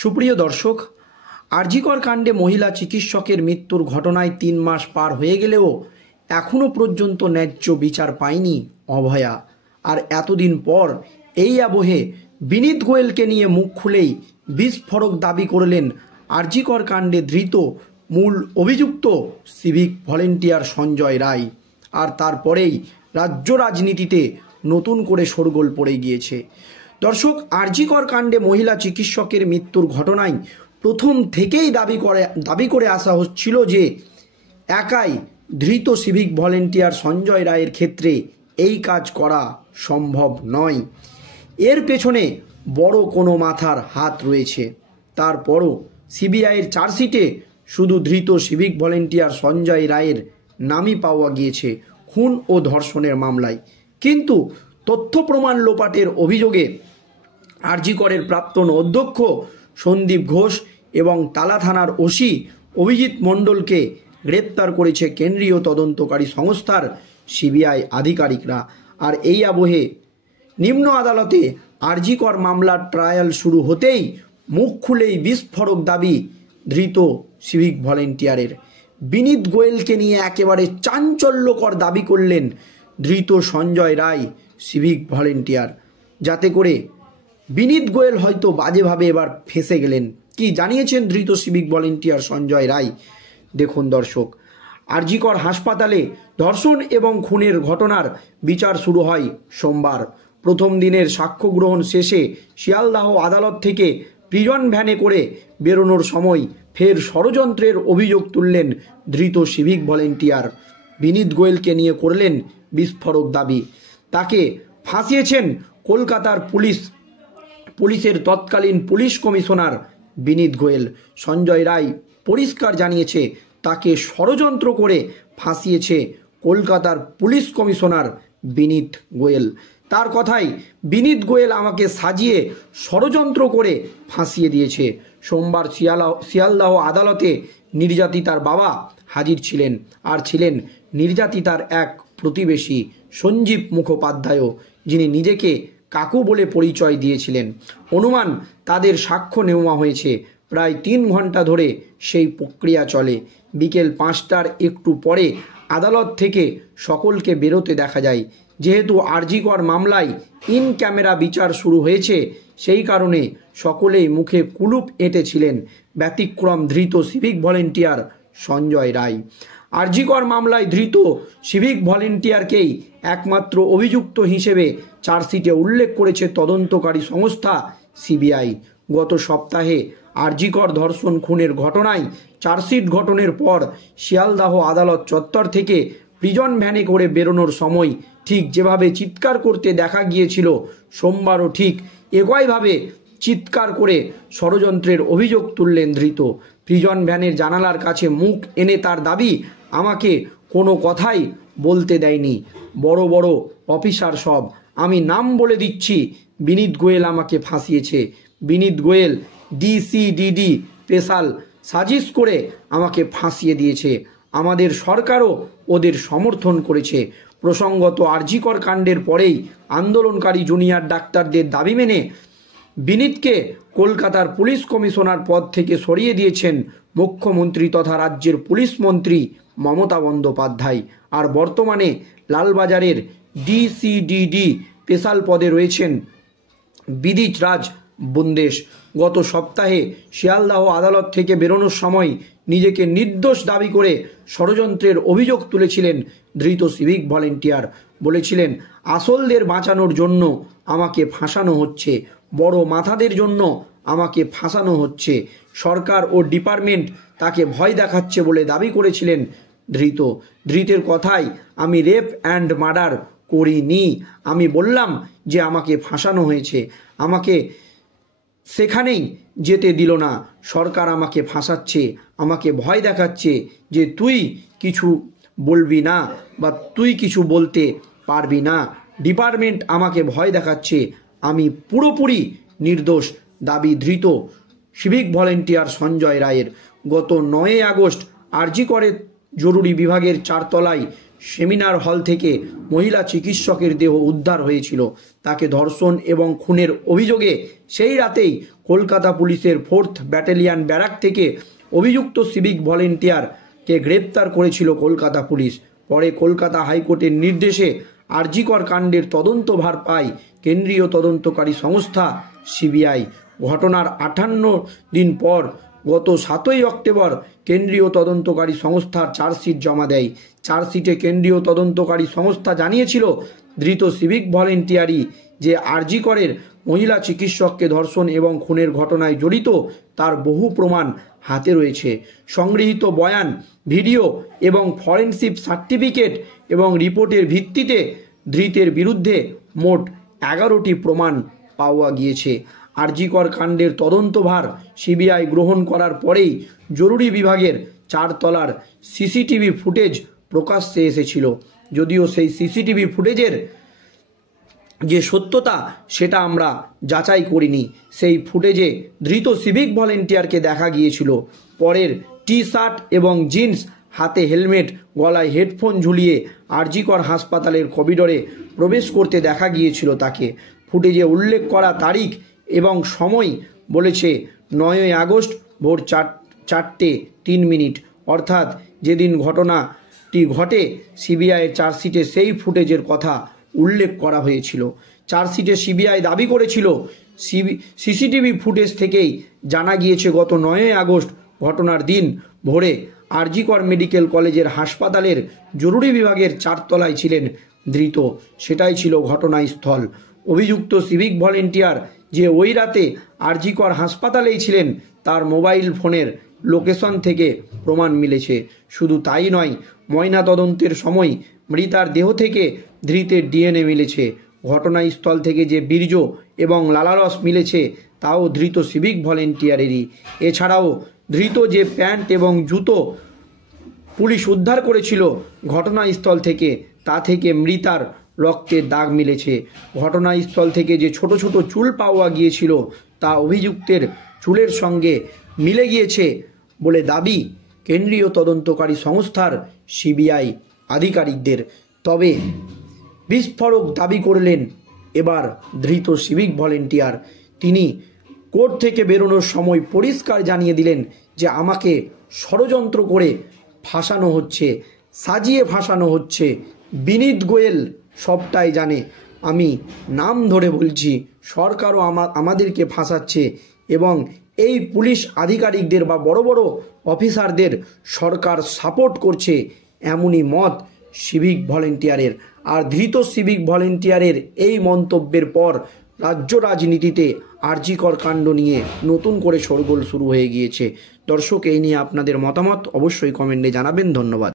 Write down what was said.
সুপ্রিয় দর্শক, আরজিকর কাণ্ডে মহিলা চিকিৎসকের মৃত্যুর ঘটনায় ৩ মাস পার হয়ে গেলেও এখনও পর্যন্ত ন্যায্য বিচার পায়নি অভয়া। আর এতদিন পর এই আবহে বিনীত গোয়েলকে নিয়ে মুখ খুলেই বিস্ফোরক দাবি করলেন আরজিকর কাণ্ডে ধৃত মূল অভিযুক্ত সিভিক ভলেন্টিয়ার সঞ্জয় রায়। আর তারপরেই রাজ্য রাজনীতিতে নতুন করে শোরগোল পড়ে গিয়েছে। দর্শক, আরজিকর কাণ্ডে মহিলা চিকিৎসকের মৃত্যুর ঘটনায় প্রথম থেকেই দাবি করে আসা হচ্ছিল যে একাই ধৃত সিভিক ভলেন্টিয়ার সঞ্জয় রায়ের ক্ষেত্রে এই কাজ করা সম্ভব নয়। এর পেছনে বড় কোনো মাথার হাত রয়েছে। তারপরও সিবিআইয়ের চার্জশিটে শুধু ধৃত সিভিক ভলেন্টিয়ার সঞ্জয় রায়ের নামই পাওয়া গিয়েছে খুন ও ধর্ষণের মামলায়। কিন্তু তথ্য প্রমাণ লোপাটের অভিযোগে আরজিকরের প্রাক্তন অধ্যক্ষ সন্দীপ ঘোষ এবং তালা থানার ওসি অভিজিৎ মণ্ডলকে গ্রেপ্তার করেছে কেন্দ্রীয় তদন্তকারী সংস্থার সিবিআই আধিকারিকরা। আর এই আবহে নিম্ন আদালতে আরজিকর মামলার ট্রায়াল শুরু হতেই মুখ খুলেই বিস্ফোরক দাবি ধৃত সিভিক ভলেন্টিয়ারের। বিনীত গোয়েলকে নিয়ে একেবারে চাঞ্চল্যকর দাবি করলেন ধৃত সঞ্জয় রায় সিভিক ভলেন্টিয়ার, যাতে করে বিনীত গোয়েল হয়তো বাজেভাবে এবার ফেঁসে গেলেন। কি জানিয়েছেন ধৃত সিভিক ভলেন্টিয়ার সঞ্জয় রায়? দেখুন দর্শক, আরজিকর হাসপাতালে ধর্ষণ এবং খুনের ঘটনার বিচার শুরু হয় সোমবার। প্রথম দিনের সাক্ষ্য গ্রহণ শেষে শিয়ালদাহ আদালত থেকে প্রিজন ভ্যানে করে বেরোনোর সময় ফের ষড়যন্ত্রের অভিযোগ তুললেন ধৃত সিভিক ভলেন্টিয়ার। বিনীত গোয়েলকে নিয়ে করলেন বিস্ফোরক দাবি। তাকে ফাঁসিয়েছেন কলকাতার পুলিশের তৎকালীন পুলিশ কমিশনার বিনীত গোয়েল। সঞ্জয় রায় পরিষ্কার জানিয়েছে তাকে ষড়যন্ত্র করে ফাঁসিয়েছে কলকাতার পুলিশ কমিশনার বিনীত গোয়েল। তার কথাই, বিনীত গোয়েল আমাকে সাজিয়ে ষড়যন্ত্র করে ফাঁসিয়ে দিয়েছে। সোমবার শিয়ালদাহ আদালতে নির্যাতিতার বাবা হাজির ছিলেন, আর ছিলেন নির্যাতিতার এক প্রতিবেশী সঞ্জীব মুখোপাধ্যায়ও, যিনি নিজেকে কাকু বলে পরিচয় দিয়েছিলেন। অনুমান তাদের সাক্ষ্য নেওয়া হয়েছে। প্রায় 3 ঘন্টা ধরে সেই প্রক্রিয়া চলে। বিকেল 5টার একটু পরে আদালত থেকে সকলকে বেরোতে দেখা যায়। যেহেতু আরজিকর মামলায় ইন ক্যামেরা বিচার শুরু হয়েছে, সেই কারণে সকলেই মুখে কুলুপ এঁটেছিলেন। ব্যতিক্রম ধৃত সিভিক ভলেন্টিয়ার সঞ্জয় রায়। আরজিকর মামলায় ধৃত সিভিক ভলেন্টিয়ারকেই একমাত্র অভিযুক্ত হিসেবে চার্জশিটে উল্লেখ করেছে তদন্তকারী সংস্থা সিবিআই। গত সপ্তাহে আরজিকর ধর্ষণ খুনের ঘটনায় চার্জশিট গঠনের পর শিয়ালদাহ আদালত চত্বর থেকে প্রিজন ভ্যানে করে বেরোনোর সময় ঠিক যেভাবে চিৎকার করতে দেখা গিয়েছিল, সোমবারও ঠিক একইভাবে চিৎকার করে ষড়যন্ত্রের অভিযোগ তুললেন ধৃত। প্রিজন ভ্যানের জানালার কাছে মুখ এনে তার দাবি, আমাকে কোনো কথাই বলতে দেয়নি বড় বড় অফিসার সব, আমি নাম বলে দিচ্ছি, বিনীত গোয়েল আমাকে ফাঁসিয়েছে। বিনীত গোয়েল ডিসিডিডি স্পেশাল সাজিশ করে আমাকে ফাঁসিয়ে দিয়েছে। আমাদের সরকারও ওদের সমর্থন করেছে। প্রসঙ্গত, আরজিকর কাণ্ডের পরেই আন্দোলনকারী জুনিয়র ডাক্তারদের দাবি মেনে বিনীতকে কলকাতার পুলিশ কমিশনার পদ থেকে সরিয়ে দিয়েছেন মুখ্যমন্ত্রী তথা রাজ্যের পুলিশ মন্ত্রী মমতা বন্দ্যোপাধ্যায়। আর বর্তমানে লালবাজারের ডিসিডিডি স্পেশাল পদে রয়েছেন বিদিত রাজ বুন্দেশ। গত সপ্তাহে শিয়ালদাহ আদালত থেকে বেরোনোর সময় নিজেকে নির্দোষ দাবি করে ষড়যন্ত্রের অভিযোগ তুলেছিলেন ধৃত সিভিক ভলেন্টিয়ার। বলেছিলেন, আসলদের বাঁচানোর জন্য আমাকে ফাঁসানো হচ্ছে, বড় মাথাদের জন্য আমাকে ফাঁসানো হচ্ছে, সরকার ও ডিপার্টমেন্ট তাকে ভয় দেখাচ্ছে বলে দাবি করেছিলেন ধৃত। ধৃতের কথায়, আমি রেপ অ্যান্ড মার্ডার করিনি, আমি বললাম যে আমাকে ফাঁসানো হয়েছে, আমাকে সেখানেই যেতে দিল না, সরকার আমাকে ফাঁসাচ্ছে, আমাকে ভয় দেখাচ্ছে যে তুই কিছু বলবি না বা তুই কিছু বলতে পারবি না, ডিপার্টমেন্ট আমাকে ভয় দেখাচ্ছে, আমি পুরোপুরি নির্দোষ, দাবি ধৃত সিভিক ভলেন্টিয়ার সঞ্জয় রায়ের। গত 9 আগস্ট আরজিকরের জরুরি বিভাগের 4 তলায় সেমিনার হল থেকে মহিলা চিকিৎসকের দেহ উদ্ধার হয়েছিল। তাকে ধর্ষণ এবং খুনের অভিযোগে সেই রাতেই কলকাতা পুলিশের 4th ব্যাটালিয়ন ব্যারাক থেকে অভিযুক্ত সিভিক ভলেন্টিয়ারকে গ্রেপ্তার করেছিল কলকাতা পুলিশ। পরে কলকাতা হাইকোর্টের নির্দেশে আরজিকর কাণ্ডের তদন্তভার পায় কেন্দ্রীয় তদন্তকারী সংস্থা সিবিআই। ঘটনার 58 দিন পর গত 7ই অক্টোবর কেন্দ্রীয় তদন্তকারী সংস্থার চার্জশিট জমা দেয়। চার্জশিটে কেন্দ্রীয় তদন্তকারী সংস্থা জানিয়েছিল, ধৃত সিভিক ভলেন্টিয়ারই যে আরজিকরের মহিলা চিকিৎসককে ধর্ষণ এবং খুনের ঘটনায় জড়িত তার বহু প্রমাণ হাতে রয়েছে। সংগৃহীত বয়ান, ভিডিও এবং ফরেনসিক সার্টিফিকেট এবং রিপোর্টের ভিত্তিতে ধৃতের বিরুদ্ধে মোট 11টি প্রমাণ পাওয়া গিয়েছে। আরজিকর কাণ্ডের তদন্তভার সিবিআই গ্রহণ করার পরেই জরুরি বিভাগের 4 তলার সিসিটিভি ফুটেজ প্রকাশ্যে এসেছিল। যদিও সেই সিসিটিভি ফুটেজের যে সত্যতা সেটা আমরা যাচাই করিনি। সেই ফুটেজে ধৃত সিভিক ভলেন্টিয়ারকে দেখা গিয়েছিল পরের টি শার্ট এবং জিন্স, হাতে হেলমেট, গলায় হেডফোন ঝুলিয়ে আরজিকর হাসপাতালের করিডোরে প্রবেশ করতে দেখা গিয়েছিল তাকে। ফুটেজে উল্লেখ করা তারিখ এবং সময় বলেছে 9ই আগস্ট ভোর 4:03, অর্থাৎ যেদিন ঘটনাটি ঘটে। সিবিআইয়ের চার্জশিটে সেই ফুটেজের কথা উল্লেখ করা হয়েছিল। চার্জশিটে সিবিআই দাবি করেছিল, সিসিটিভি ফুটেজ থেকেই জানা গিয়েছে গত 9ই আগস্ট ঘটনার দিন ভোরে আরজিকর মেডিকেল কলেজের হাসপাতালের জরুরি বিভাগের 4 তলায় ছিলেন ধৃত। সেটাই ছিল ঘটনাস্থল। অভিযুক্ত সিভিক ভলেন্টিয়ার যে ওই রাতে আরজিকর হাসপাতালেই ছিলেন তার মোবাইল ফোনের লোকেশন থেকে প্রমাণ মিলেছে। শুধু তাই নয়, ময়নাতদন্তের সময় মৃতার দেহ থেকে ধৃতের ডিএনএ মিলেছে। ঘটনাস্থল থেকে যে বীর্য এবং লালারস মিলেছে তাও ধৃত সিভিক ভলেন্টিয়ারেরই। এছাড়াও ধৃত যে প্যান্ট এবং জুতো পুলিশ উদ্ধার করেছিল ঘটনাস্থল থেকে, তা থেকে মৃতার রক্তের দাগ মিলেছে। ঘটনাস্থল থেকে যে ছোট ছোট চুল পাওয়া গিয়েছিল তা অভিযুক্তের চুলের সঙ্গে মিলে গিয়েছে বলে দাবি কেন্দ্রীয় তদন্তকারী সংস্থার সিবিআই আধিকারিকদের। তবে বিস্ফোরক দাবি করলেন এবার ধৃত সিভিক ভলেন্টিয়ার। তিনি কোর্ট থেকে বেরোনোর সময় পরিষ্কার জানিয়ে দিলেন যে আমাকে ষড়যন্ত্র করে ফাঁসানো হচ্ছে, সাজিয়ে ফাঁসানো হচ্ছে। বিনীত গোয়েল সবটাই জানে। আমি নাম ধরে বলছি, সরকারও আমাদেরকে ফাঁসাচ্ছে এবং এই পুলিশ আধিকারিকদের বা বড় বড় অফিসারদের সরকার সাপোর্ট করছে, এমনই মত সিভিক ভলেন্টিয়ারের। আর ধৃত সিভিক ভলেন্টিয়ারের এই মন্তব্যের পর রাজ্য রাজনীতিতে আরজিকর কাণ্ড নিয়ে নতুন করে শোরগোল শুরু হয়ে গিয়েছে। দর্শক, এই নিয়ে আপনাদের মতামত অবশ্যই কমেন্টে জানাবেন। ধন্যবাদ।